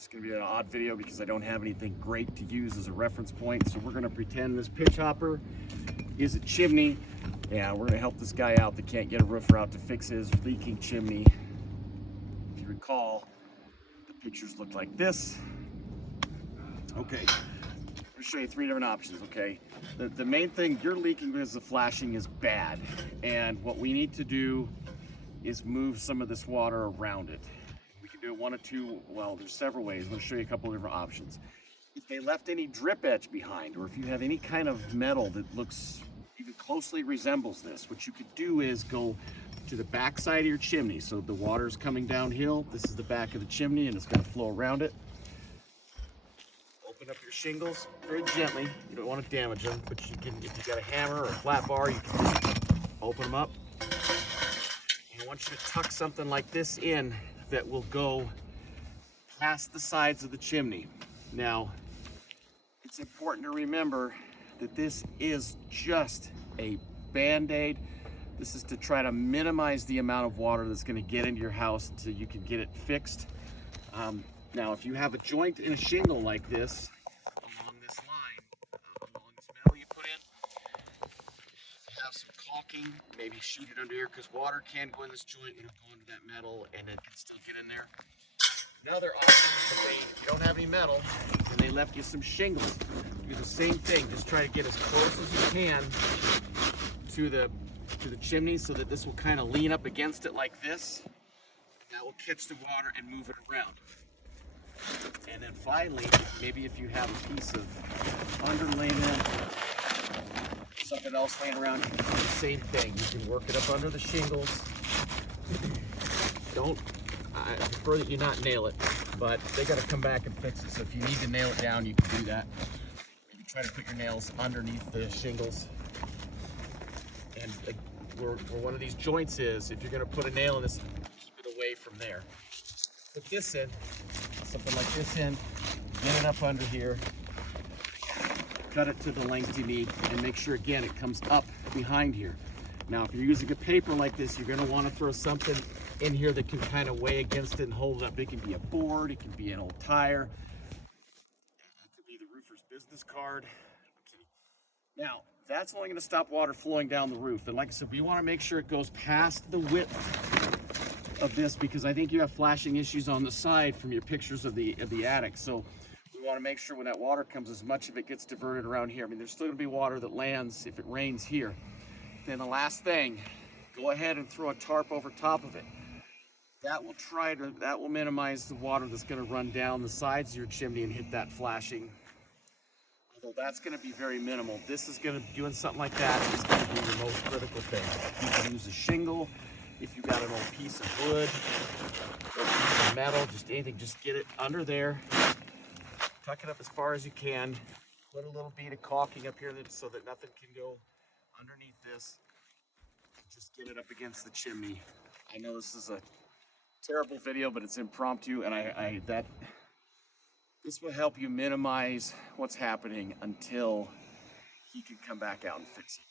It's going to be an odd video because I don't have anything great to use as a reference point. So we're going to pretend this pitch hopper is a chimney. Yeah, we're going to help this guy out that can't get a roofer out to fix his leaking chimney. If you recall, the pictures look like this. Okay, I'm going to show you three different options, okay? The main thing, you're leaking because the flashing is bad. And what we need to do is move some of this water around it. We can do it one of two, well, there's several ways. I'm going to show you a couple of different options. If they left any drip edge behind, or if you have any kind of metal that looks even closely resembles this, what you could do is go to the back side of your chimney. So the water's coming downhill. This is the back of the chimney and it's going to flow around it. Open up your shingles very gently. You don't want to damage them, but you can, if you got a hammer or a flat bar, you can just open them up. And I want you to tuck something like this in that will go past the sides of the chimney. Now, it's important to remember that this is just a Band-Aid. This is to try to minimize the amount of water that's going to get into your house until you can get it fixed. Now, if you have a joint in a shingle like this, along this line, along this metal you put in, if you have some caulking, maybe shoot it under here, because water can go in this joint and go into that metal and it can still get in there. Another option is if you don't have any metal and they left you some shingles, do the same thing. Just try to get as close as you can to the chimney so that this will kind of lean up against it like this. That will catch the water and move it around. And then finally, maybe if you have a piece of underlayment, something else laying around, you can do the same thing. You can work it up under the shingles. I prefer that you not nail it, but they got to come back and fix it. So if you need to nail it down, you can do that. Maybe try to put your nails underneath the shingles. And where one of these joints is, if you're going to put a nail in this, keep it away from there. Put this in, something like this in, get it up under here, cut it to the length you need, and make sure, again, it comes up behind here. Now, if you're using a paper like this, you're going to want to throw something in here that can kind of weigh against it and hold it up. It can be a board, it can be an old tire, it could be the roofer's business card. Okay. Now, that's only going to stop water flowing down the roof. And like I said, we want to make sure it goes past the width of this, because I think you have flashing issues on the side from your pictures of the attic. So we want to make sure when that water comes, as much of it gets diverted around here. I mean, there's still going to be water that lands if it rains here. Then the last thing, go ahead and throw a tarp over top of it. That will minimize the water that's going to run down the sides of your chimney and hit that flashing. Although that's going to be very minimal. This is going to, doing something like that is going to be the most critical thing. You can use a shingle. If you got an old piece of wood or a piece of metal, just anything, just get it under there. Tuck it up as far as you can. Put a little bead of caulking up here so that nothing can go underneath this. Just get it up against the chimney. I know this is a terrible video, but it's impromptu, and this will help you minimize what's happening until he can come back out and fix it.